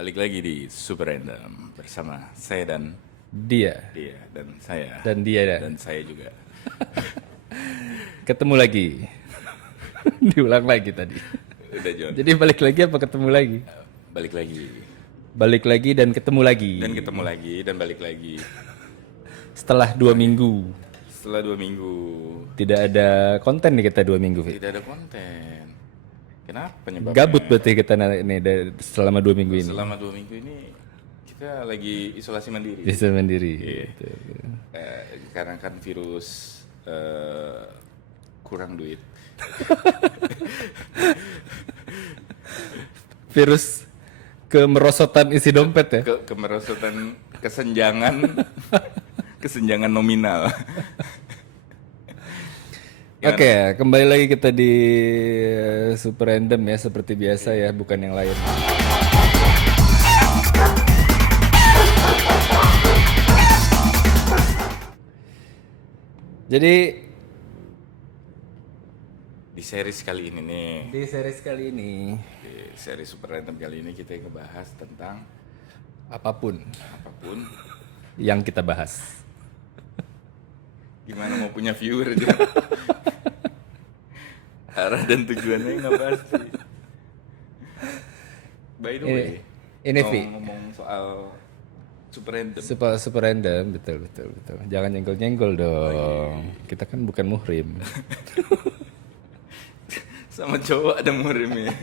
Balik lagi di Super Random bersama saya dan Dia dia dan saya dan dia ya. dan saya juga. Ketemu lagi. Diulang lagi tadi. Udah John. Jadi balik lagi apa ketemu lagi? Balik lagi Balik lagi dan ketemu lagi. dan ketemu lagi dan balik lagi Setelah 2 minggu. setelah 2 minggu. Tidak ada konten nih kita 2 minggu, Fit. Tidak ada konten. Kenapa penyebabnya? Gabut berarti kita selama 2 minggu ini. Selama 2 minggu ini kita lagi isolasi mandiri. Bisa mandiri. Iya. Gitu. Karena kan virus kurang duit. Virus kemerosotan isi dompet ya. Kemerosotan kesenjangan nominal. Oke, kembali lagi kita di Super Random ya, seperti biasa ya, bukan yang lain. Jadi Di series kali ini nih, di series kali ini di series Super Random kali ini kita ngebahas tentang apapun apapun. yang kita bahas. Gimana mau punya viewer aja. Arah dan tujuannya nggak pasti. By the way, Ini Vi, ngomong soal Super Random. super random, betul. Jangan nyenggol-nyenggol dong. Kita kan bukan muhrim. Sama cowok ada murimnya.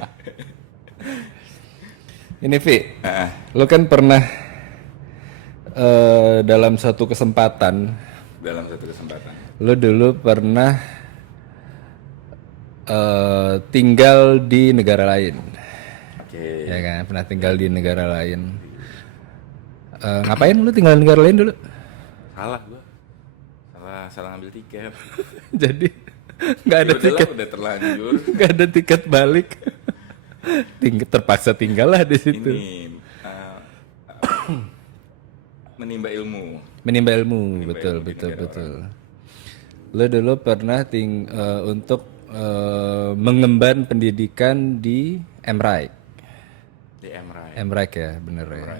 Ini Vi, Ah, lo kan pernah dalam satu kesempatan, dalam satu kesempatan. lo dulu pernah tinggal di negara lain, Oke. ya kan? Pernah tinggal di negara lain. Ngapain lo tinggal di negara lain dulu? Salah gua. Salah ngambil tiket. Jadi nggak ada Ya udahlah, tiket, udah terlanjur. nggak ada tiket balik. Terpaksa tinggal lah di situ. Ini menimba ilmu. Menimba ilmu, Menimba betul. ilmu di negara Lo dulu pernah untuk mengemban pendidikan di MRI. Di MRI. MRI ya, bener ya.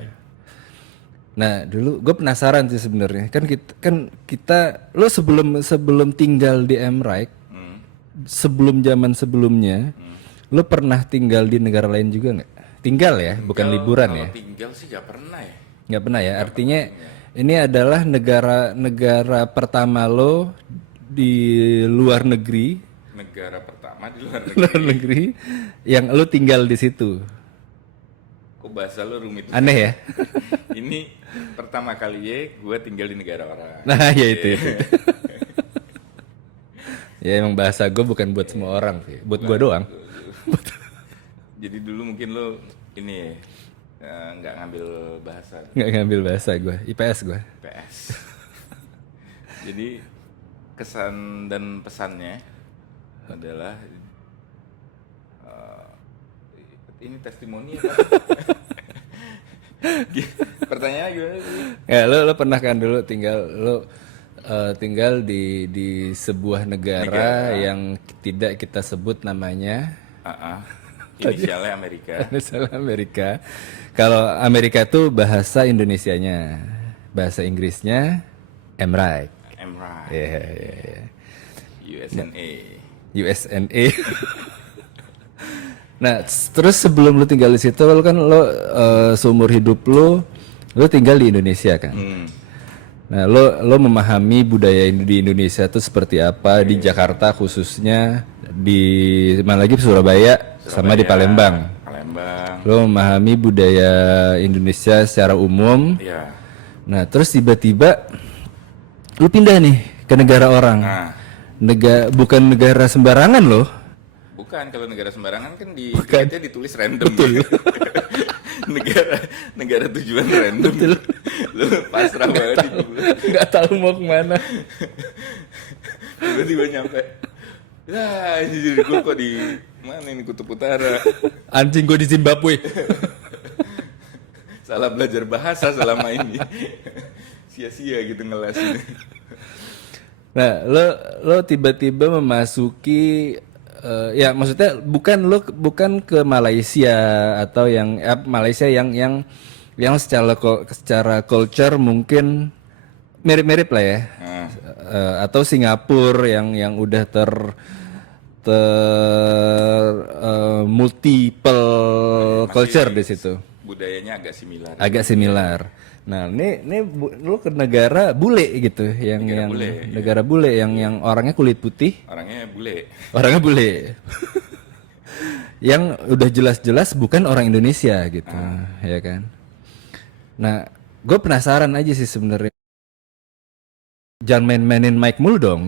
Nah, dulu gue penasaran sih sebenarnya. Kan kita lo sebelum tinggal di MRI, sebelum zaman sebelumnya, lo pernah tinggal di negara lain juga nggak? Tinggal ya, bukan liburan ya. Kalau tinggal sih gak pernah ya. Nggak pernah ya. Artinya ini adalah negara pertama lo di luar negeri, Negara pertama di luar negeri. luar negeri yang lo tinggal di situ. Kok bahasa lo rumit. Aneh ya. Ini pertama kali ya gue tinggal di negara orang. Nah, ya itu. Ya emang bahasa gue bukan buat semua orang sih, buat gue doang. Jadi dulu mungkin lo ini nggak ngambil bahasa Nggak ngambil bahasa gue, IPS gue. PS. Jadi kesan dan pesannya adalah ini testimoni ya, Pak? Pertanyaannya gimana sih? Ya lo pernah kan dulu tinggal di sebuah negara yang tidak kita sebut namanya. Inisialnya Amerika. Misalnya Amerika. Kalau Amerika tuh bahasa Indonesianya, bahasa Inggrisnya MRI. MRI. Ya. USNA. USNA. Nah, terus sebelum lu tinggal di situ, lo kan seumur hidup lo tinggal di Indonesia kan. Nah, lo memahami budaya di Indonesia itu seperti apa di Jakarta khususnya, di mana lagi Surabaya sama di Palembang. Palembang. Lo memahami budaya Indonesia secara umum. Ya. Nah, terus tiba-tiba lo pindah nih ke negara orang. Nah, Bukan negara sembarangan loh. bukan, kalau negara sembarangan kan di tiketnya ditulis random. Betul. negara tujuan random. Betul. Lu pasrah banget itu. Nggak tahu mau kemana. Tiba-tiba nyampe. Lah, jadi gue kok di mana ini Kutub Utara. Anjing gue di Zimbabwe. Salah belajar bahasa selama ini. Sia-sia gitu ngeles ini. Nah, lo tiba-tiba memasuki ya maksudnya bukan ke Malaysia atau yang Malaysia yang secara culture mungkin mirip-mirip lah ya. Nah, Atau Singapura yang udah ter multiple culture di situ. budayanya agak similar. Agak similar. Nah, ini lu ke negara bule gitu, negara bule yang orangnya kulit putih, Orangnya bule. orangnya bule. Yang udah jelas-jelas bukan orang Indonesia gitu, ya kan. Nah, gue penasaran aja sih sebenarnya. Jangan main-mainin mic mulu dong.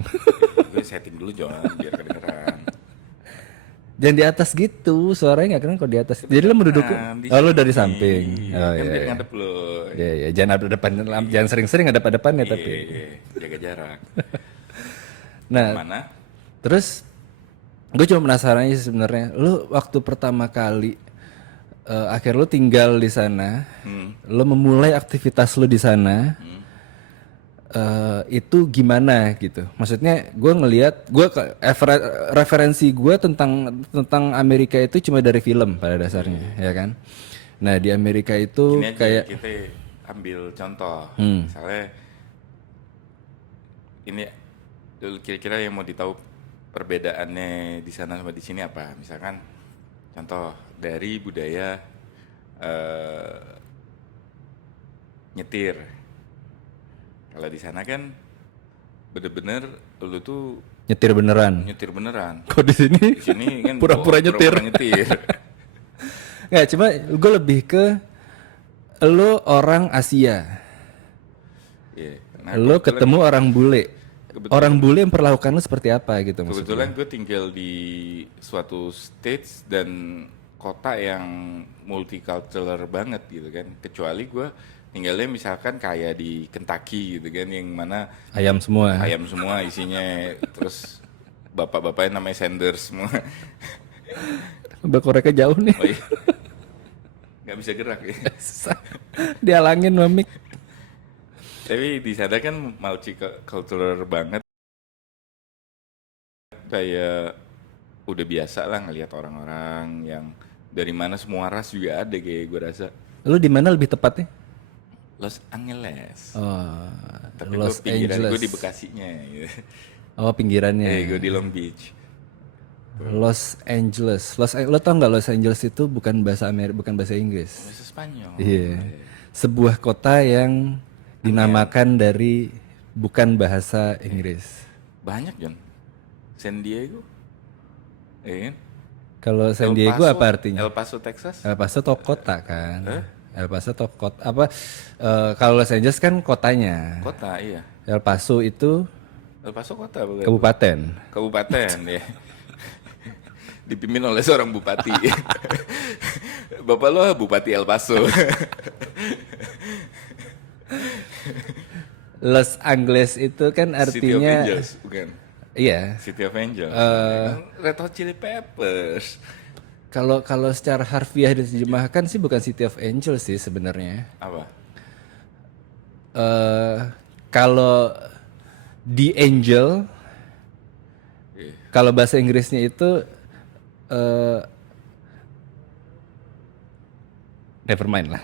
Gue setting dulu John biar kedengeran. Jangan di atas gitu, suaranya nggak keren kalau di atas. Jadi lo mau duduk, lo dari samping. Oh Kan iya. biar ngadep lo. Iya, iya, jangan ada depan, jangan sering-sering ada depannya tapi. Iya, jaga jarak. Nah, Mana? terus gue cuma penasaran aja sebenarnya. Lu waktu pertama kali akhir lu tinggal di sana, lu memulai aktivitas lu di sana, itu gimana gitu? Maksudnya gue ngelihat, referensi gue tentang Amerika itu cuma dari film pada dasarnya, ya kan? Nah di Amerika itu Ini aja kayak kita ambil contoh. Misalnya ini dulu kira-kira yang mau ditahu perbedaannya di sana sama di sini apa? Misalkan contoh dari budaya nyetir. Kalau di sana kan bener-bener lu tuh nyetir beneran. nyetir beneran. Kok di sini? Di sini kan Pura-pura nyetir. pura-pura nyetir. Nggak, cuma gue lebih ke lo orang Asia, Iya. Nah, lo ketemu orang bule, kebetulan- orang bule yang perlakukan lo seperti apa gitu maksudnya. Kebetulan gue tinggal di suatu states dan kota yang multicultural banget gitu kan. Kecuali gue tinggalnya misalkan kayak di Kentucky gitu kan, yang mana Ayam semua. ayam semua isinya, terus bapak-bapaknya namanya Sanders semua. Udah koreknya jauh nih. Oh iya. Nggak bisa gerak ya. Susah. Dihalangin mamik. Tapi di sana kan multicultural banget. Kayak udah biasa lah ngelihat orang-orang yang dari mana semua ras juga ada kayak gue rasa. Lo di mana lebih tepatnya? Los Angeles. Oh, Tapi Los gue pinggiran, Angeles. gue di Bekasinya gitu. Oh, pinggirannya. Gue di Long Beach. Los Angeles. Lo tau nggak Los Angeles itu bukan bahasa bukan bahasa Inggris. Bahasa Spanyol. Iya. Sebuah kota yang dinamakan dari bukan bahasa Inggris. Banyak John. San Diego. Iya kan? Kalau San El Diego Paso- apa artinya? El Paso, Texas. El Paso tuh kota kan. El Paso tuh kota apa? Kalau Los Angeles kan kotanya. Kota, iya. El Paso itu El Paso kota bukan? kabupaten. Kabupaten, ya. Dipimpin oleh seorang bupati. Bapak lo Bupati El Paso. Los Angeles itu kan City of artinya Angels, bukan? iya. City of Angels. Red Hot Chili Peppers. Kalau secara harfiah diterjemahkan sih bukan City of Angels sih sebenarnya. Apa? Kalau The Angel, Iya. kalau bahasa Inggrisnya itu never mind lah.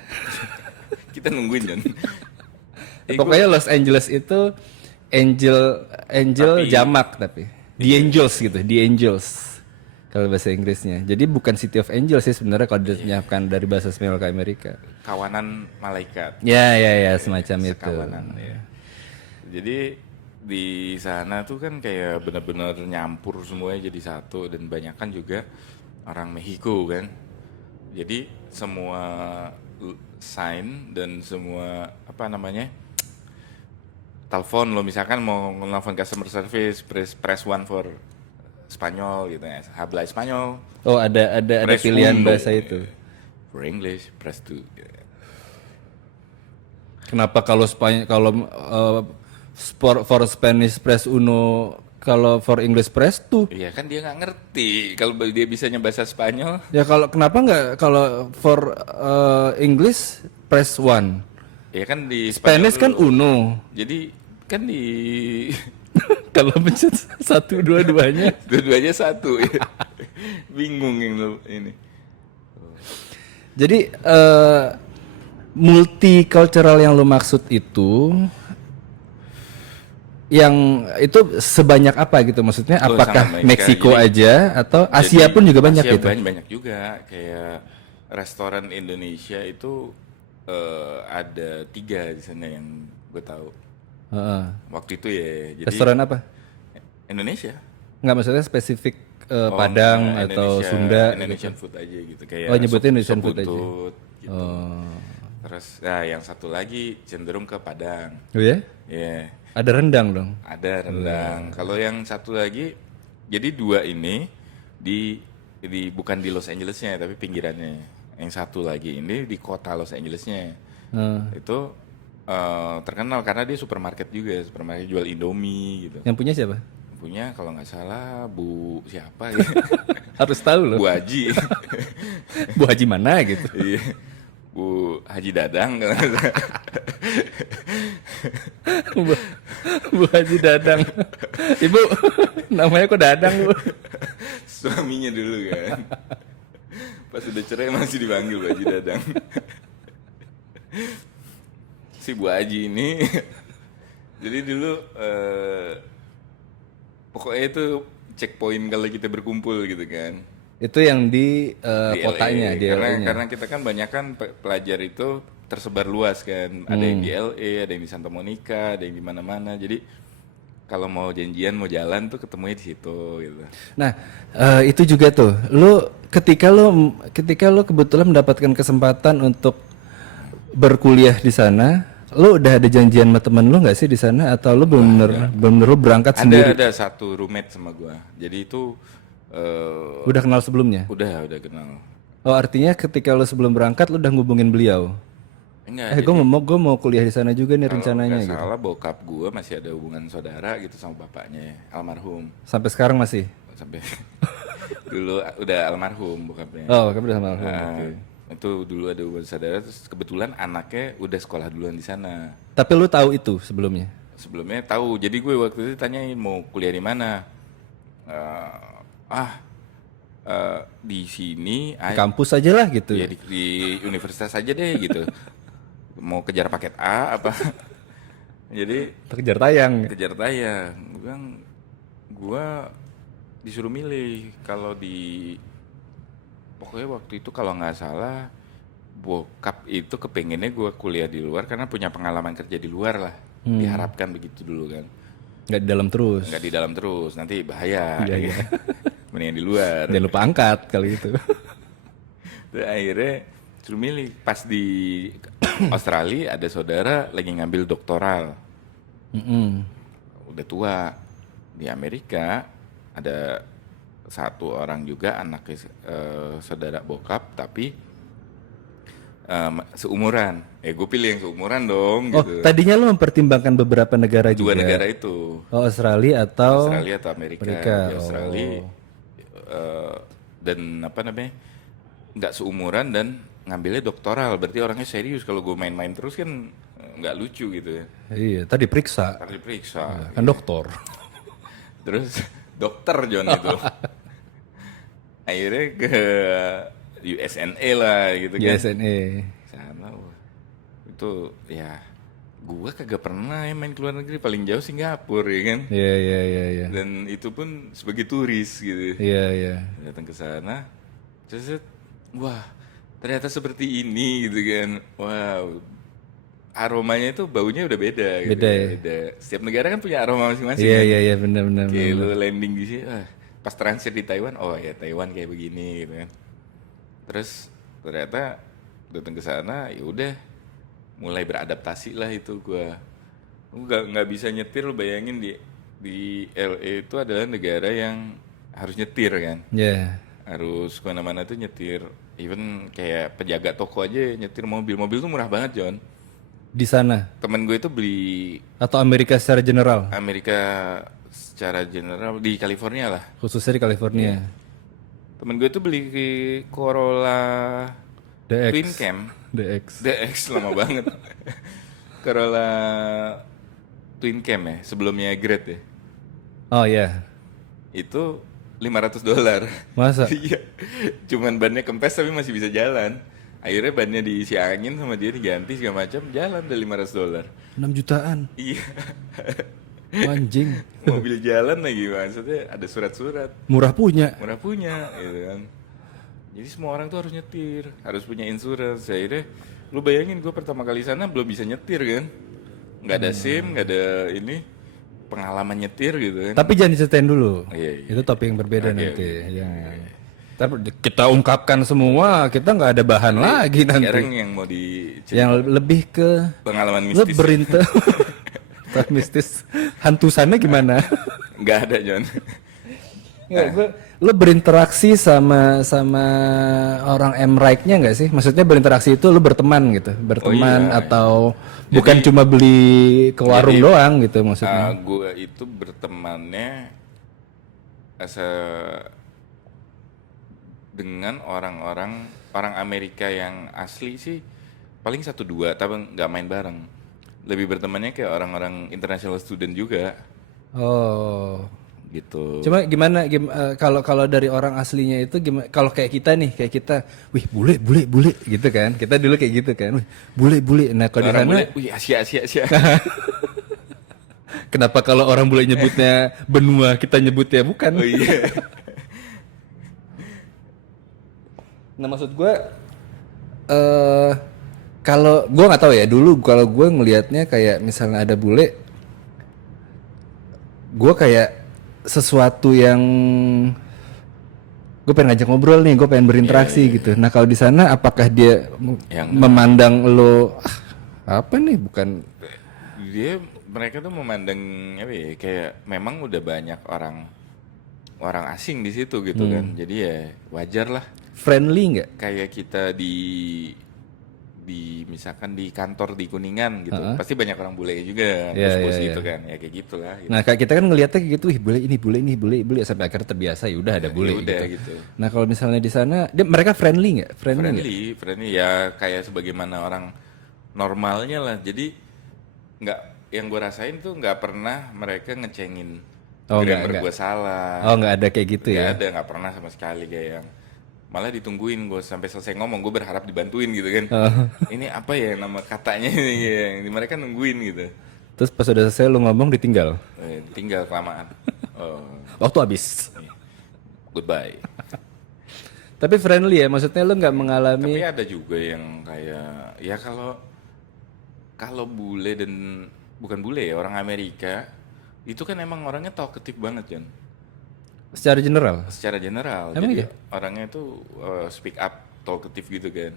Kita nungguin John. Pokoknya Los Angeles itu angel Tapi- jamak tapi The Angels gitu, The Angels kalau bahasa Inggrisnya. Jadi bukan City of Angels sih sebenarnya kalau diterjemahkan dari bahasa Spanyol ke Amerika. Kawanan malaikat. Ya semacam itu. Sekawanan ya. Jadi di sana tuh kan kayak benar-benar nyampur semuanya jadi satu, dan banyak kan juga orang Meksiko kan. Jadi semua sign dan semua apa namanya telepon lo misalkan mau nelfon customer service, press one for Spanyol gitu ya, habla Spanyol. Oh ada Press pilihan uno. bahasa itu. For English press 2. Kenapa kalau for Spanish press uno, kalau for English press tuh? Iya kan dia nggak ngerti kalau dia bisanya bahasa Spanyol. Ya kalau kenapa nggak kalau for English press one? Ya kan di Spanish kan dulu. uno. Jadi kan di Kalau pencet satu dua-duanya. Dua-duanya satu ya. Bingung yang ini. Jadi multicultural yang lu maksud itu yang itu sebanyak apa gitu maksudnya? Oh, Apakah sangat banyak. Meksiko Jadi- aja atau Asia Jadi, pun juga banyak Asia gitu? banyak juga. Kayak restoran Indonesia itu ada 3 di sana yang gue tahu. Heeh. Waktu itu ya. Jadi Restoran apa? Indonesia. Nggak maksudnya spesifik Oh, Padang enggak, atau Indonesia, Sunda Indonesian gitu. food aja gitu kayak Oh, nyebutnya sop- Indonesian sop food aja. buntut, gitu. Oh. Terus yang satu lagi cenderung ke Padang. Oh ya? Ya, Ada rendang dong. ada rendang. Kalau yang satu lagi jadi 2 ini di bukan di Los Angelesnya tapi pinggirannya. Yang satu lagi ini di kota Los Angelesnya. Heeh. Itu terkenal karena dia supermarket juga, supermarket jual Indomie gitu. Yang punya siapa? Punya kalau nggak salah Bu siapa ya? Harus tahu loh. Bu Haji. Bu Haji mana gitu. Iya. Bu Haji Dadang kalau nggak salah. Bu, Bu Haji Dadang. Ibu, namanya kok Dadang, Bu? Suaminya dulu kan. Pas udah cerai masih dipanggil Bu Haji Dadang. Si Bu Haji ini jadi dulu pokoknya itu checkpoint kalau kita berkumpul gitu kan. Itu yang di Di kotanya, LA. di LA-nya. Karena kita kan banyak kan pelajar itu tersebar luas kan. Ada yang di LA, ada yang di Santa Monica, ada yang di mana-mana. Jadi kalau mau janjian mau jalan tuh ketemunya di situ gitu. Nah, itu juga tuh. Ketika lu kebetulan mendapatkan kesempatan untuk berkuliah di sana, lu udah ada janjian sama temen lu nggak sih di sana atau lu bener-bener lu berangkat sendiri? Ada satu roommate sama gua. Jadi itu Udah kenal sebelumnya? udah kenal. Oh, artinya ketika lu sebelum berangkat lu udah ngubungin beliau. Enggak, Gue mau kuliah di sana juga nih kalau rencananya nggak gitu. salah bokap gua masih ada hubungan saudara gitu sama bapaknya almarhum. Sampai sekarang masih. Sampai dulu udah almarhum bokapnya. Oh, kamu udah sama almarhum. Nah, Oke. itu dulu ada hubungan saudara terus kebetulan anaknya udah sekolah duluan di sana. Tapi lu tahu itu sebelumnya? Sebelumnya tahu, jadi gue waktu itu tanyain mau kuliah di mana. Di sini, Di kampus aja lah gitu. ya di universitas aja deh gitu. Mau kejar paket A apa? Jadi Kejar tayang. kejar tayang. Gue bilang, gue disuruh milih kalau di pokoknya waktu itu kalau nggak salah bokap itu kepengennya gue kuliah di luar karena punya pengalaman kerja di luar lah. Diharapkan begitu dulu kan. Nggak di dalam terus. Nggak di dalam terus, nanti bahaya. Iya, iya. Mendingan di luar. Jangan lupa angkat kali itu. Terus akhirnya suruh milih. Pas di Australia ada saudara lagi ngambil doktoral. Mm-mm. Udah tua. Di Amerika ada satu orang juga anaknya saudara bokap tapi seumuran. Gue pilih yang seumuran dong Oh, gitu. tadinya lu mempertimbangkan beberapa negara Dua juga. negara itu. Oh, Australia atau Australia atau Amerika. Amerika, Di Australia dan apa namanya nggak seumuran dan ngambilnya doktoral berarti orangnya serius. Kalau gue main-main terus kan nggak lucu gitu ya. Iya, tadi periksa. Harus diperiksa. Kan dokter. Terus dokter John itu akhirnya ke USNA lah gitu kan. USNA. Sana wah. Itu ya gua kagak pernah ya main ke luar negeri, paling jauh Singapura ya kan. Iya, iya, iya, iya. Dan itu pun sebagai turis gitu. Iya, iya. Datang ke sana, terus wah ternyata seperti ini gitu kan. Wow, aromanya itu baunya udah beda. Gitu. Beda ya? Beda. Setiap negara kan punya aroma masing-masing. Iya, kan? iya, iya, benar, benar. Kayak benar. lu landing di sini, pas transit di Taiwan, oh ya Taiwan kayak begini gitu kan. Terus ternyata datang ke sana, ya udah mulai beradaptasi lah itu gua. Nggak bisa nyetir, lu bayangin di LA itu adalah negara yang harus nyetir kan. Iya. Harus kemana-mana tuh nyetir. Even kayak penjaga toko aja nyetir mobil. Mobil tuh murah banget John. Di sana Temen gue itu beli atau Amerika secara general, Amerika secara general di California lah. khususnya di California. Temen gue tuh beli Corolla DX. Twin Cam. DX. DX lama banget. Corolla Twin Cam ya, sebelumnya Grade ya. Oh ya, itu $500. masa? Iya, cuman bannya kempes tapi masih bisa jalan. Akhirnya bannya diisi angin sama dia diganti segala macam, jalan udah $500. 6 jutaan, Iya, anjing. mobil jalan lagi maksudnya ada surat-surat, Murah punya. murah punya, gitu kan. Jadi semua orang tuh harus nyetir, harus punya insurance. Akhirnya, lu bayangin gue pertama kali sana belum bisa nyetir kan, nggak ada SIM, nggak ada ini pengalaman nyetir gitu kan. Tapi jangan diceritain dulu. Iya, iya. Itu topik yang berbeda Oke, nanti. oke. Ya. Ntar kita ungkapkan semua, kita nggak ada bahan lagi nanti. Sekarang yang mau diceritain Yang lebih ke pengalaman lo mistis. mistis. Hantu sana gimana? Nggak ada John. Nggak, lo berinteraksi sama orang Emraik-nya nggak sih? Maksudnya berinteraksi itu lo berteman gitu, berteman iya. atau bukan cuma beli ke warung doang gitu maksudnya? Gue itu bertemannya dengan orang Amerika yang asli sih paling 1-2 tapi nggak main bareng. Lebih bertemannya kayak orang-orang international student juga Oh, gitu. cuma gimana? Kalau dari orang aslinya itu gimana? Kalau kayak kita nih, kayak kita, wih bule gitu kan? Kita dulu kayak gitu kan, wih bule. Nah kalau di Orang sana, bule, wih Asia. kenapa kalau orang bule nyebutnya benua, kita nyebutnya bukan? Oh iya. Nah maksud gue, kalau gue nggak tahu ya dulu, kalau gue ngelihatnya kayak misalnya ada bule, gue kayak sesuatu yang gue pengen ngajak ngobrol nih, gue pengen berinteraksi gitu. Nah kalau di sana, apakah dia Yang memandang lo apa nih? Bukan mereka tuh memandang apa ya, kayak memang udah banyak orang asing di situ gitu kan. Jadi ya wajar lah. friendly nggak? Kayak kita di misalkan di kantor di Kuningan gitu, pasti banyak orang bule juga, bos-bos gitu kan, ya kayak gitulah. Gitu. Nah kayak kita kan ngelihatnya kayak gitu, ih bule sampai akhirnya terbiasa, ya udah ada bule Ya udah gitu. gitu. Nah kalau misalnya di sana, mereka friendly nggak? Friendly nggak? Friendly ya kayak sebagaimana orang normalnya lah. Jadi nggak, yang gue rasain tuh nggak pernah mereka ngecengin grammar gue salah. Oh nggak ada kayak gitu Nggak ya? ada, nggak pernah sama sekali kayak yang malah ditungguin gue sampai selesai ngomong, gue berharap dibantuin gitu kan. Ini apa ya nama katanya ini yang mereka nungguin gitu. Terus pas udah selesai lo ngomong ditinggal. Tinggal kelamaan. Oh, Waktu habis. goodbye. Tapi friendly ya, maksudnya lo nggak mengalami. Tapi ada juga yang kayak ya kalau bule dan bukan bule ya, orang Amerika itu kan emang orangnya talkative banget John. Secara general. Secara general. Emang Jadi iya? orangnya tuh speak up, talkative gitu kan.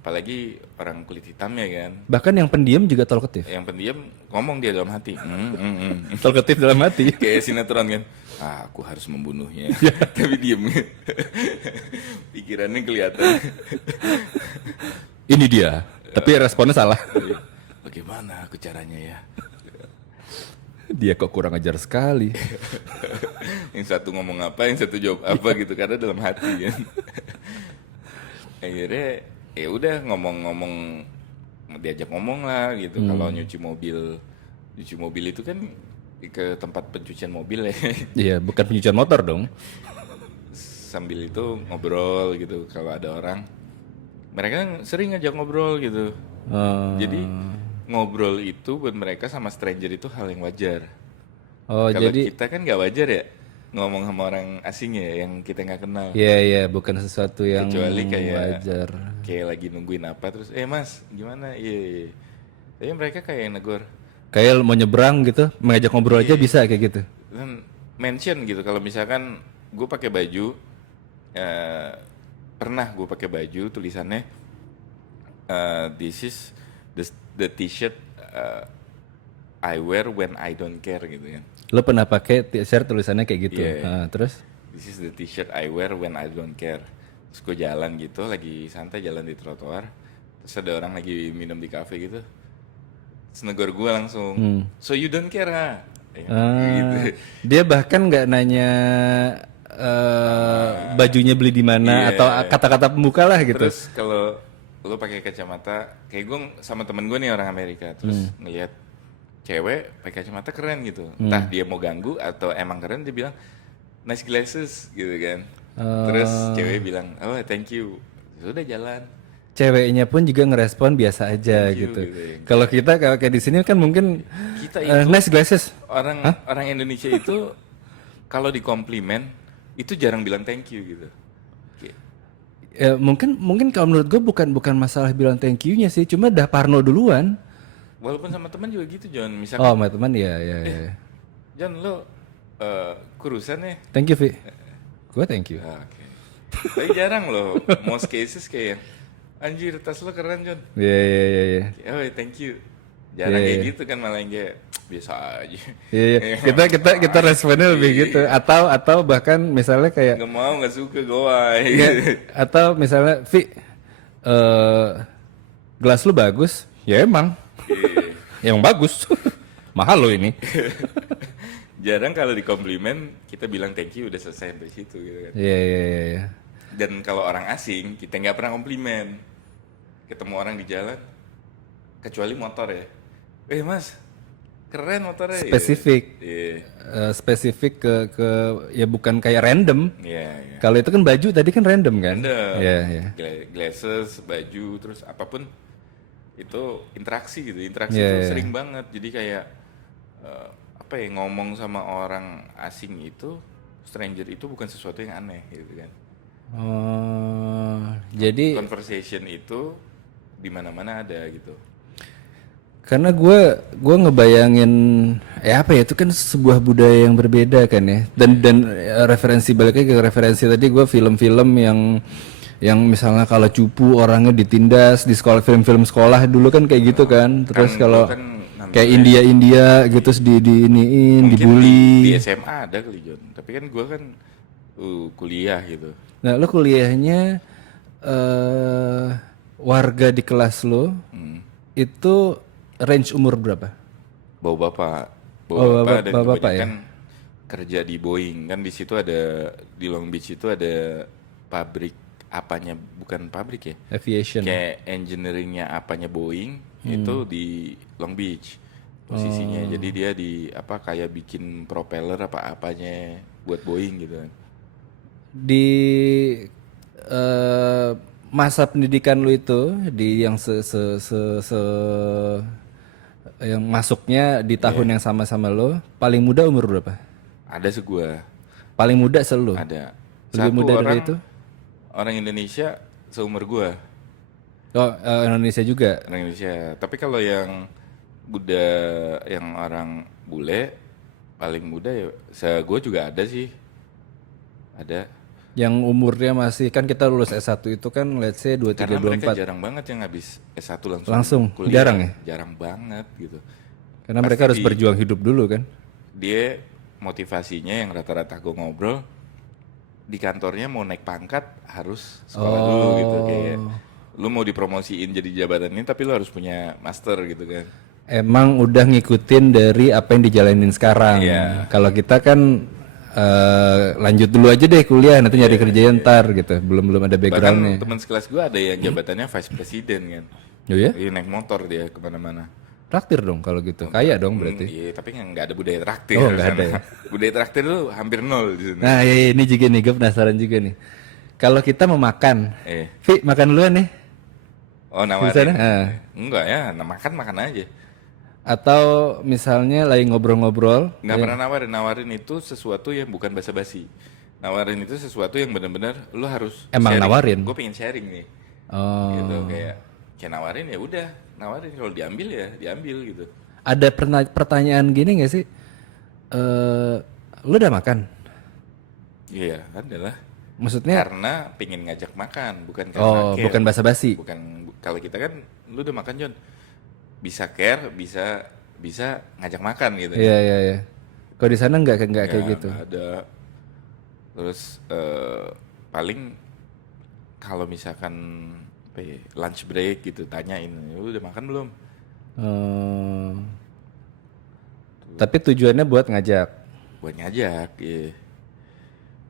Apalagi orang kulit hitamnya kan. Bahkan yang pendiam juga talkative. Yang pendiam ngomong dia dalam hati. Talkative dalam hati. Kayak sinetron kan. Aku harus membunuhnya. Tapi diem. Pikirannya kelihatan. Ini dia. Tapi responnya salah. Bagaimana aku caranya ya? Dia kok kurang ajar sekali. Yang satu ngomong apa, yang satu jawab apa gitu, karena dalam hati kan. Akhirnya ya udah ngomong-ngomong, diajak ngomong lah gitu. Kalau nyuci mobil itu kan ke tempat pencucian mobil ya. Iya, bukan pencucian motor dong. Sambil itu ngobrol gitu kalau ada orang. Mereka sering ngajak ngobrol gitu. Jadi ngobrol itu buat mereka sama stranger itu hal yang wajar. Oh, Kalau jadi kita kan nggak wajar ya ngomong sama orang asing ya yang kita nggak kenal. iya, bukan sesuatu yang Kecuali kayak wajar. kayak lagi nungguin apa terus mas gimana, iya. Tapi mereka kayak yang negor Kayak mau nyebrang gitu, mengajak ngobrol aja bisa kayak gitu. dan mention gitu. Kalau misalkan gue pakai baju, pernah gue pakai baju tulisannya this is the t-shirt I wear when I don't care gitu kan. Lo pernah pakai t-shirt tulisannya kayak gitu. Iya. Terus This is the t-shirt I wear when I don't care. Terus gue jalan gitu, lagi santai jalan di trotoar. Terus ada orang lagi minum di kafe gitu. Terus negor gue langsung, so you don't care ha? Gitu. dia bahkan nggak nanya bajunya beli di mana atau kata-kata pembuka lah gitu. Terus kalau lo pakai kacamata, kayak gue sama temen gue nih orang Amerika, terus ngelihat cewek pakai kacamata keren gitu. Entah dia mau ganggu atau emang keren, dia bilang nice glasses gitu kan. Terus cewek bilang, oh thank you. Sudah jalan. Ceweknya pun juga ngerespon biasa aja Thank you, gitu. gitu ya. Kalau kita kayak di sini kan mungkin Kita itu nice glasses. orang Indonesia itu kalau dikomplimen itu jarang bilang thank you gitu. Kayak, Ya, mungkin kalau menurut gue bukan masalah bilang thank you-nya sih, cuma dah parno duluan. walaupun sama teman juga gitu John. Oh, Misalkan, sama teman ya. John lo kurusan ya. Thank you, Vi. Gue thank you. Ah, oke. Tapi jarang loh, most cases kayak anjir tas lo keren John. Iya. Oh thank you. Jarang kayak gitu kan, malah yang kayak biasa aja. Iya. Kita responnya lebih gitu. Atau bahkan misalnya kayak Nggak mau, nggak suka goai. ya, atau misalnya Vi, gelas lu bagus. Ya emang. Emang bagus. Mahal lo ini. Jarang kalau dikomplimen kita bilang thank you udah selesai dari situ gitu kan. Iya. Dan kalau orang asing kita nggak pernah komplimen. Ketemu orang di jalan, kecuali motor ya. Mas, keren motornya. Spesifik. Iya. Spesifik ke ya bukan kayak random. Iya. Kalau itu kan baju tadi kan random kan? Random. Iya. Glasses, baju, terus apapun itu interaksi gitu. Interaksi Iya, itu iya. sering banget. Jadi kayak ngomong sama orang asing itu, stranger itu bukan sesuatu yang aneh gitu kan. Oh, jadi Conversation itu di mana-mana ada gitu. karena gue ngebayangin apa ya, itu kan sebuah budaya yang berbeda kan ya, dan referensi baliknya ke referensi tadi gue film-film yang misalnya kalau cupu orangnya ditindas di sekolah, film-film sekolah dulu kan kayak gitu kan. Terus kalau kan kayak India gitu di iniin, mungkin dibully. di SMA ada kali John, tapi kan gue kan kuliah gitu. Nah, lo kuliahnya warga di kelas lo itu range umur berapa? Bawa bapak dan bapak kebanyakan kerja di Boeing kan. Di situ ada, di Long Beach itu ada pabrik apanya, bukan pabrik ya, Aviation. kayak engineeringnya apanya Boeing itu di Long Beach posisinya. Jadi dia di kayak bikin propeller apa-apanya buat Boeing gitu kan. Di masa pendidikan lu itu di yang yang masuknya di tahun yang sama-sama lo, paling muda umur berapa? Ada segua, Paling muda selalu. ada Lebih satu muda dari orang itu? orang Indonesia seumur gua. Oh, Indonesia juga. Orang Indonesia. Tapi kalau yang yang orang bule paling muda ya, gua juga ada sih. Ada. Yang umurnya masih, kan kita lulus S1 itu kan let's say 23 Karena mereka 24. jarang banget yang habis S1 Langsung, kuliah. jarang ya? Jarang banget gitu. Karena mereka harus berjuang hidup dulu kan. Dia motivasinya yang rata-rata gue ngobrol, di kantornya mau naik pangkat harus sekolah dulu gitu. Kayak lu mau dipromosiin jadi jabatan ini tapi lu harus punya master gitu kan. Emang udah ngikutin dari apa yang dijalanin sekarang. Iya. Kalau kita kan lanjut dulu aja deh kuliah, nanti nyari kerja ntar gitu. Belum ada backgroundnya. Bahkan teman sekelas gue ada yang jabatannya vice president kan. Oh ya? Dia naik motor dia kemana-mana. Traktir dong kalau gitu. Kaya dong berarti. Iya, tapi nggak ada budaya traktir. Oh, di nggak sana. ada ya? Budaya traktir tuh hampir nol di sana. Nah, iya, ini juga nih, gue penasaran juga nih. Kalau kita mau makan, Vi, makan duluan nih. Oh, Di nawarin. sana? Enggak ya, makan aja. Atau misalnya lagi ngobrol-ngobrol, Nggak pernah nawarin itu sesuatu yang bukan basa-basi. Nawarin itu sesuatu yang benar-benar lu harus Emang sharing. nawarin? Gue pengen sharing nih. oh, Gitu kayak nawarin ya udah, nawarin kalau diambil ya diambil gitu. ada pertanyaan gini nggak sih? Lu udah makan? Iya, adalah. Maksudnya? Karena pengen ngajak makan, bukan karena Oh, care. bukan basa-basi. Bukan, kalau kita kan lu udah makan John. Bisa care, bisa ngajak makan gitu. Iya. Kalau di sana nggak kayak gitu. Nggak ada. Terus paling kalau misalkan lunch break gitu tanyain, lu udah makan belum? Tapi tujuannya buat ngajak. Buat ngajak, iya.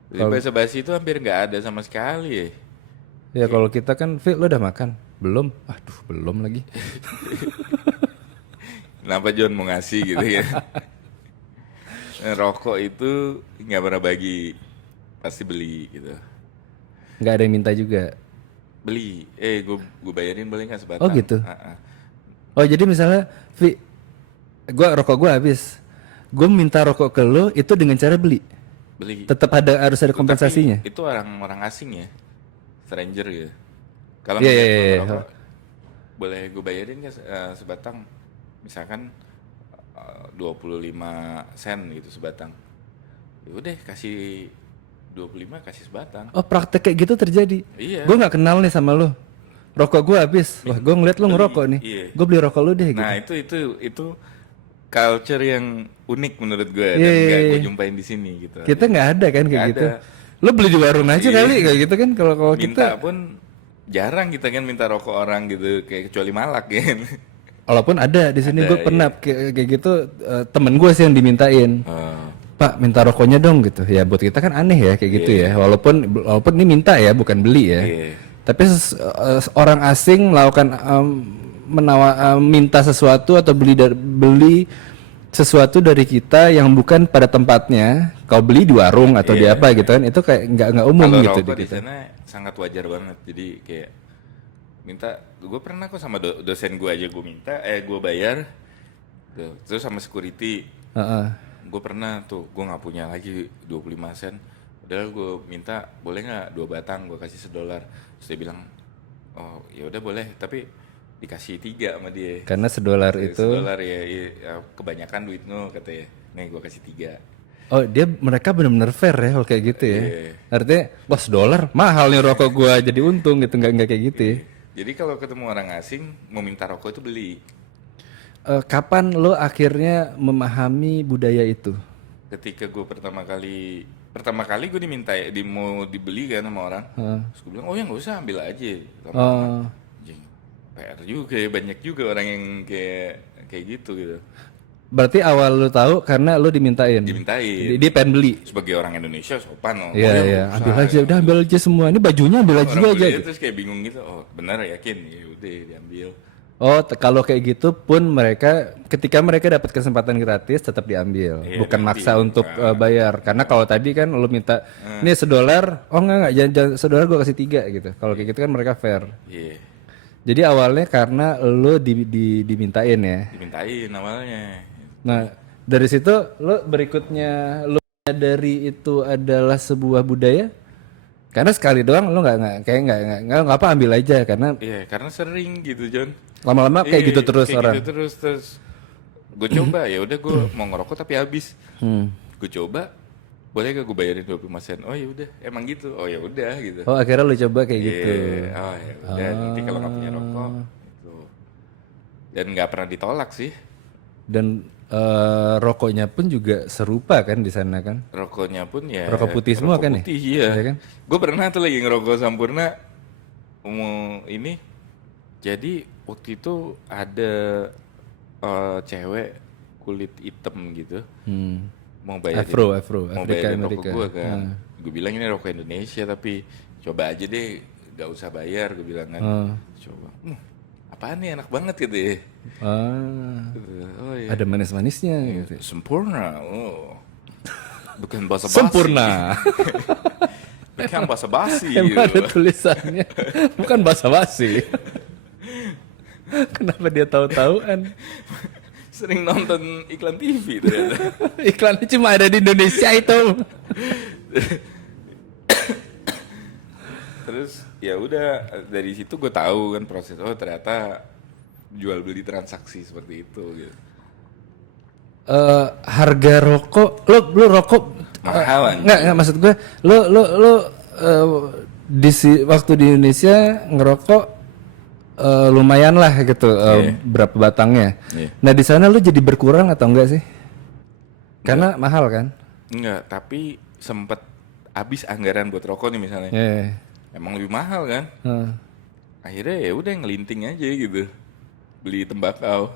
Jadi basa-basi itu hampir nggak ada sama sekali ya. Ya kalau kita kan, Vi, lu udah makan? Belum? Aduh, belum lagi. Kenapa John mau ngasih gitu ya? Rokok itu nggak pernah bagi, pasti beli gitu. Nggak ada yang minta juga. Beli, gue bayarin boleh nggak sebatang? Oh gitu. Ah, ah. Oh jadi misalnya, Vi, rokok gue habis, gue minta rokok ke lo itu dengan cara beli. Beli. Tetap harus ada kompensasinya. Tapi itu orang asing ya, stranger gitu. Kalau Iya, ngeliat iya, lo iya. ngerokok, boleh gue bayarin nggak sebatang? Misalkan 25 sen gitu sebatang. Ya udah kasih 25 kasih sebatang. Oh praktek kayak gitu terjadi. Iya. Gue nggak kenal nih sama lo. Rokok gue habis. Wah gue ngeliat lo Beli, ngerokok nih. iya. Gue beli rokok lo deh. Gitu. Nah itu culture yang unik menurut gue dan Iya, nggak iya, gue iya. jumpain di sini gitu. Kita nggak ada kan kayak Nggak gitu. ada. Lo beli di warung aja Iya. kali kayak gitu kan. Kalau kita Minta pun jarang kita kan minta rokok orang gitu, kayak kecuali Malak kan. walaupun ada di sini Ada, gue pernah kayak gitu temen gue sih yang dimintain. Pak minta rokoknya dong gitu. Ya buat kita kan aneh ya kayak gitu ya. Walaupun ini minta ya bukan beli ya. Iya. Tapi orang asing melakukan minta sesuatu atau beli sesuatu dari kita yang bukan pada tempatnya. Kau beli di warung atau di apa gitu kan? Itu kayak nggak umum Kalau gitu rokok di di kita. sana sangat wajar banget. Jadi kayak minta, gue pernah kok sama dosen gue aja gue minta, gue bayar, tuh, terus sama security, Heeh. gue pernah tuh, gue nggak punya lagi 25 sen, udah gue minta boleh nggak 2 batang, gue kasih $1, terus dia bilang, oh ya udah boleh, tapi dikasih 3 sama dia. Karena $1 itu. $1 ya, kebanyakan duit lo katanya, nih gue kasih 3. Oh mereka benar-benar fair ya kalau kayak gitu ya. Iya. Artinya wah $1 mahal nih rokok gua jadi untung gitu nggak kayak gitu ya. Jadi kalau ketemu orang asing mau minta rokok itu beli. Kapan lo akhirnya memahami budaya itu? Ketika gue pertama kali gue diminta mau dibeli kan sama orang, terus gue bilang oh ya nggak usah ambil aja. Oh. Anjing, PR juga ya, banyak juga orang yang kayak gitu. Berarti awal lo tahu karena lo dimintain. Dimintain. Dia pengen beli. Sebagai orang Indonesia sopan loh. Iya ya iya. nggak Ambil usah. aja, udah ambil aja semua. Ini bajunya ambil aja Orang aja. beli terus kayak bingung gitu. Oh benar yakin? Ya udah diambil. Oh, kalau kayak gitu pun mereka ketika mereka dapat kesempatan gratis tetap diambil, Iya, bukan diambil. maksa untuk bayar. Karena kalau tadi kan lo minta, ini $1, oh enggak jangan $1 gue kasih 3 gitu. Kalau kayak gitu kan mereka fair. Iya, Jadi awalnya karena lo dimintain ya. dimintain awalnya. Nah dari situ lo berikutnya lo dari itu adalah sebuah budaya. Karena sekali doang lo nggak apa ambil aja karena Iya, karena sering gitu John. lama-lama kayak gitu terus kayak orang. gitu terus gue coba ya udah gue mau ngerokok tapi habis. Gue coba boleh gak gue bayarin 25 sen? Oh ya udah emang gitu. Oh ya udah gitu. Oh akhirnya lo coba kayak gitu. Iya, oh ya udah nanti kalau nggak punya rokok gitu. Dan nggak pernah ditolak sih. Dan rokoknya pun juga serupa kan di sana kan? Rokoknya pun ya Rokok putih semua kan ya? putih, iya. Iya kan? Gue pernah tuh lagi ngerokok Sampurna ini. Jadi waktu itu ada cewek kulit hitam gitu mau bayarin Afro, mau Afrika bayarin Amerika. rokok gue kan. Gue bilang ini rokok Indonesia tapi coba aja deh gak usah bayar gue bilang kan. Coba apaan nih enak banget gitu ya. Oh iya. Ada manis-manisnya gitu. Sempurna. Oh. Bukan basa-basi. Sempurna. Bukan basa-basi. Emang ada gitu. tulisannya. Bukan basa-basi. Kenapa dia tahu-tahuan? Sering nonton iklan TV ternyata. Iklannya cuma ada di Indonesia itu. Terus ya udah dari situ gue tahu kan proses. Oh ternyata jual beli transaksi seperti itu gitu. Harga rokok, lo rokok Mahalan. nggak maksud gue, lo waktu di Indonesia ngerokok lumayan lah gitu, berapa batangnya. Iya. Nah di sana lo jadi berkurang atau enggak sih? Karena mahal kan? Enggak, tapi sempet habis anggaran buat rokok nih misalnya. Iya. Emang lebih mahal kan? Akhirnya ya udah ngelinting aja gitu. Beli tembakau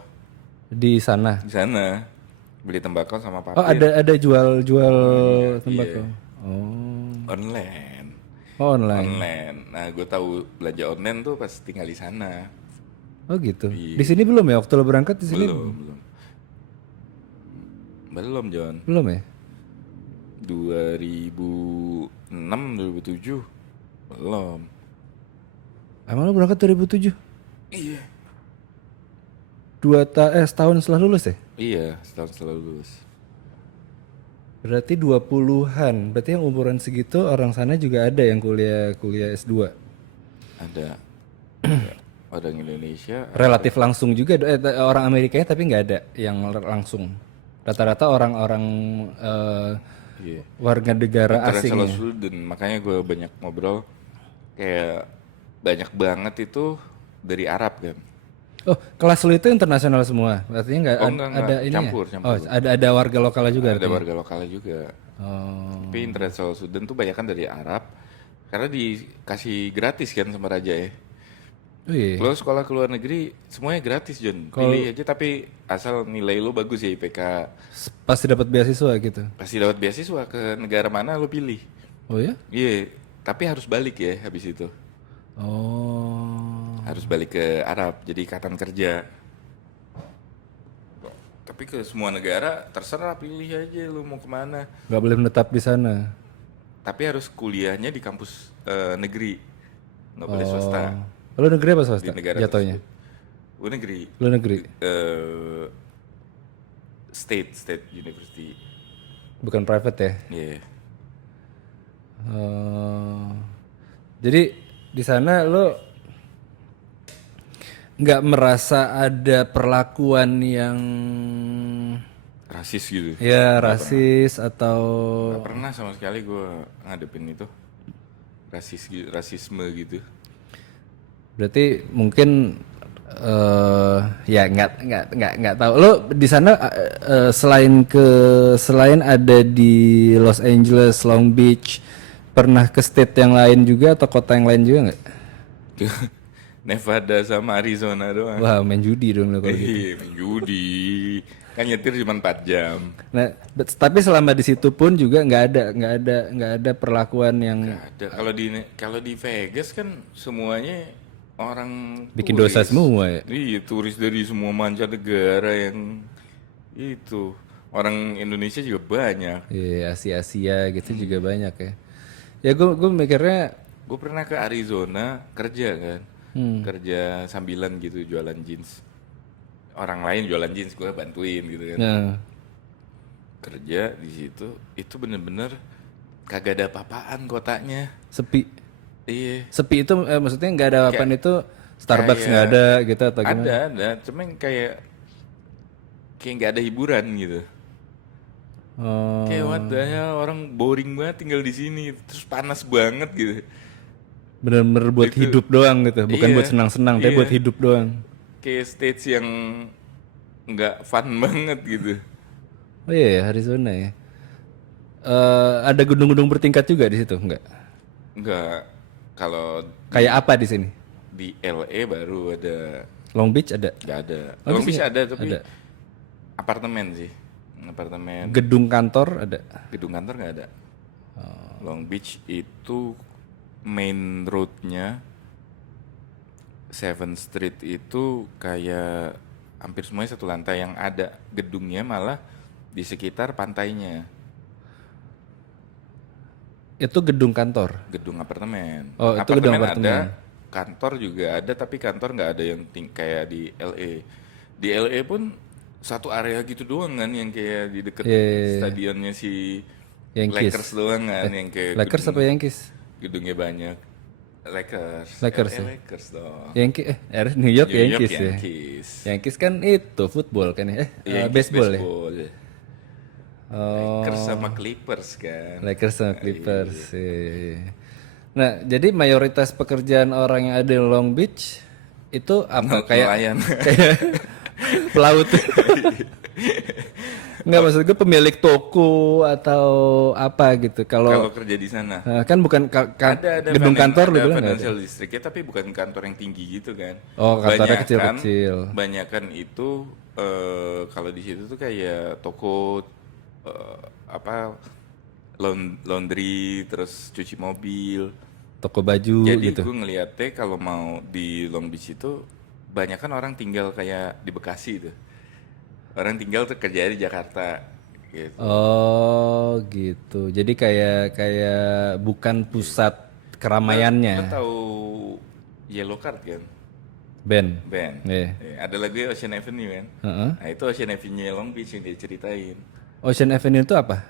Di sana. di sana. Beli tembakau sama papir. Oh ada jual tembakau. Iya. Oh. Online. Oh, online. Online. Nah, gue tahu belanja online tuh pas tinggal di sana. Oh gitu. Iya. Di sini belum ya waktu lo berangkat di sini? Belum. Belum, John. Belum ya? 2006, 2007. Belum. Emang lo berangkat 2007? Iya. Setahun setelah lulus ya? Iya, setahun setelah lulus. Berarti 20-an. Berarti yang umuran segitu orang sana juga ada yang kuliah S2. Ada orang Indonesia. Relatif langsung juga orang Amerikanya tapi nggak ada yang langsung. Rata-rata orang-orang Iya. warga negara asing. International student, makanya gue banyak ngobrol kayak banyak banget itu dari Arab kan. Oh, kelas lu itu internasional semua. Artinya nggak Oh, enggak, ada ini campur, ya? campur. Oh, ada warga lokal juga Ada artinya. warga lokalnya juga. Oh. Tapi international student tuh banyak kan dari Arab karena dikasih gratis kan sama raja ya. Oh iya. Lo sekolah ke luar negeri semuanya gratis, John. Pilih aja tapi asal nilai lo bagus ya IPK. Pasti dapat beasiswa gitu. Pasti dapat beasiswa ke negara mana lo pilih. Oh ya? Iya, tapi harus balik ya habis itu. Oh. Harus balik ke Arab jadi ikatan kerja. Tapi ke semua negara terserah pilih aja lo mau kemana. Nggak boleh menetap di sana. Tapi harus kuliahnya di kampus negeri, nggak boleh swasta. Lu negeri apa Di swasta? negara Jatuhnya. Gue negeri, Lu negeri. state university. Bukan private ya? Iya. Jadi di sana lo nggak merasa ada perlakuan yang Rasis gitu. ya rasis atau Gak pernah sama sekali gue ngadepin itu rasisme gitu. berarti mungkin ya nggak tahu lo di sana selain ada di Los Angeles, Long Beach, pernah ke state yang lain juga atau kota yang lain juga nggak? Nevada sama Arizona doang. Wah, main judi dong lo kalau gitu. Iya, main judi. Kan nyetir cuma 4 jam. Nah, tapi selama di situ pun juga nggak ada perlakuan yang Ada. Kalau di Vegas kan semuanya orang bikin turis. dosa semua ya. Iya, turis dari semua mancanegara yang itu. Orang Indonesia juga banyak. Iya, Asia gitu juga banyak ya. Ya gue mikirnya Gue pernah ke Arizona kerja kan. Kerja sambilan gitu jualan jeans. Orang lain jualan jeans gue bantuin gitu kan. nah, Kerja di situ itu bener-bener kagak ada apa-apaan kotanya. sepi. Iya. Sepi itu maksudnya nggak ada apaan itu Starbucks nggak ada gitu atau gimana? Ada, cuman kayak nggak ada hiburan gitu. Oh, Kayak what the hell, orang boring banget tinggal di sini, terus panas banget gitu. bener-bener buat hidup doang gitu, bukan Iya, buat senang-senang, tapi iya. buat hidup doang. Kayak stage yang nggak fun banget gitu. Oh iya, Arizona ya. Ada gendung-gendung bertingkat juga di situ nggak? Nggak, kalau Kayak apa di sini? di LA baru ada, Long Beach ada. nggak ada. Oh, Long di Beach sini ada tapi ada. apartemen sih, apartemen. Gedung kantor ada. Gedung kantor nggak ada. Oh. Long Beach itu main roadnya 7th Street itu kayak hampir semuanya satu lantai, yang ada gedungnya malah di sekitar pantainya, Itu gedung kantor. gedung apartemen. Oh, itu gedung apartemen. Ada, kantor juga ada, tapi kantor nggak ada yang kayak di LA. Di LA pun satu area gitu doang kan, yang kayak di deket stadionnya si Yankees. Lakers doang kan, yang kayak Lakers apa Yankees? gedungnya banyak. Lakers. Lakers LA ya? Lakers dong. Yankees, New York New York Yankees ya. Yankees. Yankees kan itu football kan ya? Yankees Baseball ya. Oh, Lakers sama Clippers kan. Lakers sama Clippers. Iya. Nah, jadi mayoritas pekerjaan orang yang ada di Long Beach itu apa? Kayak Nelayan. kayak pelaut. Nggak, maksud gue pemilik toko atau apa gitu. Kalau Kalau kerja di sana. kan bukan Ada gedung kantor lu ada bilang nggak ada? financial districtnya, tapi bukan kantor yang tinggi gitu kan. Oh, kantornya Banyakan- kecil-kecil. Banyakan itu kalau di situ tuh kayak toko apa laundry, terus cuci mobil. Toko baju Jadi gitu. gue ngeliatnya kalau mau di Long Beach itu banyak kan orang tinggal kayak di Bekasi tuh. Orang tinggal tuh kerja di Jakarta gitu. Oh gitu. Jadi kayak bukan pusat keramaiannya. Lo tahu Yellow Card kan? Band. Band. Iya. Ada lagu Ocean Avenue kan? Heeh. Nah itu Ocean Avenue Long Beach yang dia ceritain. Ocean Avenue itu apa?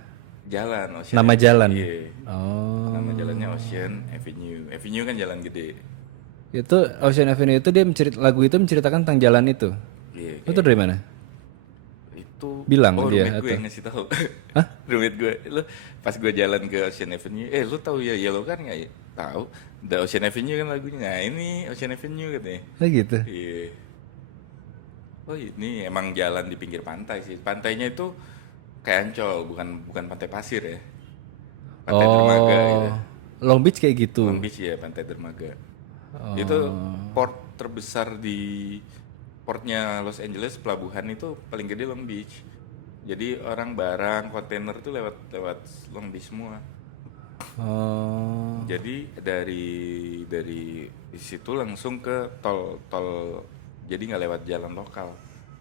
Jalan Ocean Nama Avenue. jalan. Iya. Oh. Nama jalannya Ocean Avenue. Avenue kan jalan gede. Itu Ocean Avenue itu dia lagu itu menceritakan tentang jalan itu. Iya. Itu dari mana? Itu Bilang dia roommate gue atau? yang ngasih tahu. Roommate gue. Lo pas gue jalan ke Ocean Avenue, lo tahu ya Yellow kan nggak ya? Tahu. The Ocean Avenue kan lagunya. Nah ini Ocean Avenue katanya. Oh gitu. Iya. Oh ini emang jalan di pinggir pantai sih. Pantainya itu kayak Ancol, bukan pantai pasir ya. Pantai dermaga gitu. Long Beach kayak gitu. Long Beach ya, pantai dermaga. Itu port terbesar di portnya Los Angeles, pelabuhan itu paling gede Long Beach. Jadi orang barang kontainer tuh lewat Long Beach semua. Oh. Jadi dari situ langsung ke tol. Jadi nggak lewat jalan lokal.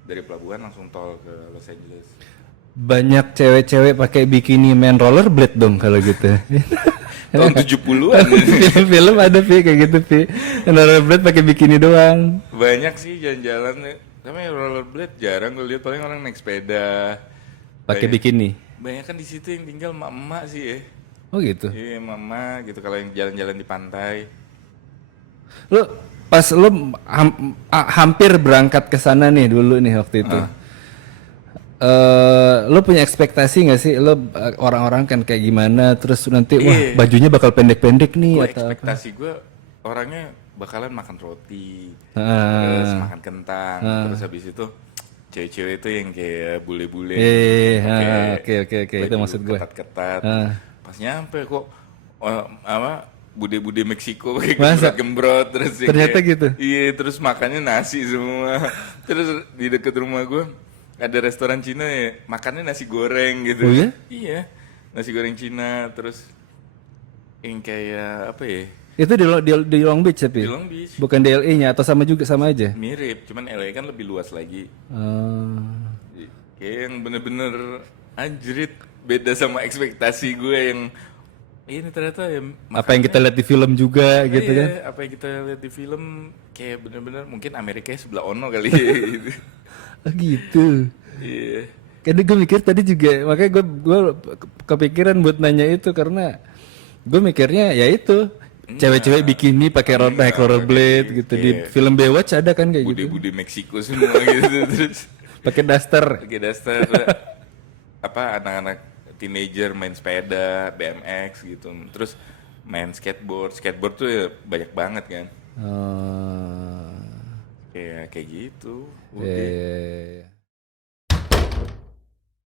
Dari pelabuhan langsung tol ke Los Angeles. Banyak cewek-cewek pakai bikini main rollerblade dong kalau gitu. Tahun 70-an. Film ada Pi kayak gitu Pi. Main rollerblade pakai bikini doang. Banyak sih jalan-jalan. Tapi rollerblade jarang gue lihat, paling orang naik sepeda. Pakai bikini. Banyak kan di situ yang tinggal emak-emak sih ya. Oh gitu. Iya mama gitu kalau yang jalan-jalan di pantai. Lo hampir berangkat ke sana nih dulu nih waktu itu. Lo punya ekspektasi nggak sih lo orang-orang kan kayak gimana terus nanti wah bajunya bakal pendek-pendek nih Gue atau ekspektasi gue orangnya bakalan makan roti, terus makan kentang, terus habis itu cewek-cewek itu yang kayak bule-bule, oke itu maksud gue. ketat-ketat. Pas nyampe kok bude-bude Meksiko pakai Masa? gembrot terus ya Ternyata kayak, gitu? Iya, terus makannya nasi semua. Terus di deket rumah gue ada restoran Cina ya, makannya nasi goreng gitu. Oh ya? Iya, nasi goreng Cina, terus yang kayak apa ya? Itu di Long Beach tapi Di Long Beach. bukan di LA-nya atau sama aja. Mirip, cuman LA kan lebih luas lagi. Oh. Kayak yang bener-bener anjrit, beda sama ekspektasi gue yang ini ternyata ya Apa yang kita lihat di film juga gitu kan? apa yang kita lihat di film kayak bener-bener mungkin Amerika sebelah ono kali ya gitu. Oh gitu. Iya. Karena gue mikir tadi juga, makanya gue kepikiran buat nanya itu karena gue mikirnya ya itu cewek-cewek bikini pakai naik rollerblade gitu di film Baywatch ada kan kayak gitu. Bude-bude Meksiko semua gitu terus Pakai daster. Apa anak-anak teenager main sepeda, BMX gitu. Terus main skateboard tuh ya banyak banget kan. Oh. Kayak gitu. Eh,